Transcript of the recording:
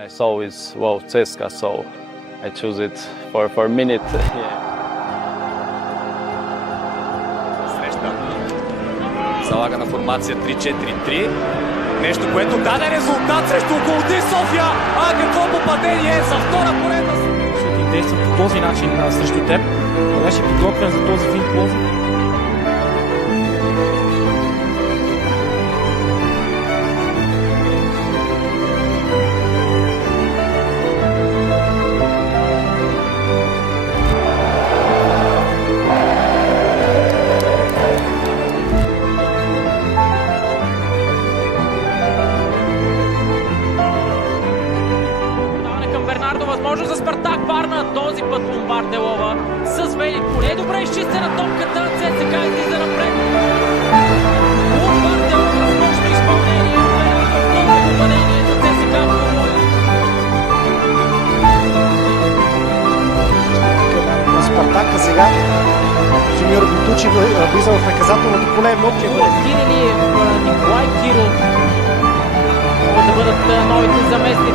I saw is CSKA, so I choose it for a minute. Среща. Залага на формация 3-4-3. Нещо, което даде резултат срещу Локомотив София. Какво попадение за втора поредна. Ще действа по този начин срещу теб. Беше подготвен за този финт ползи. Възможно за Спартак Варна, този път Ломбарделова с Велико. Не добре изчистена топката, ЦСКА излиза напред. Ломбарделова с мощно изпълнение, второ попадение за ЦСКА в Ломбарделова. На Спартака сега Жимир Бутучи влиза в наказателното поле. Кирилиев, Николай Киров могат да бъдат новите заместници.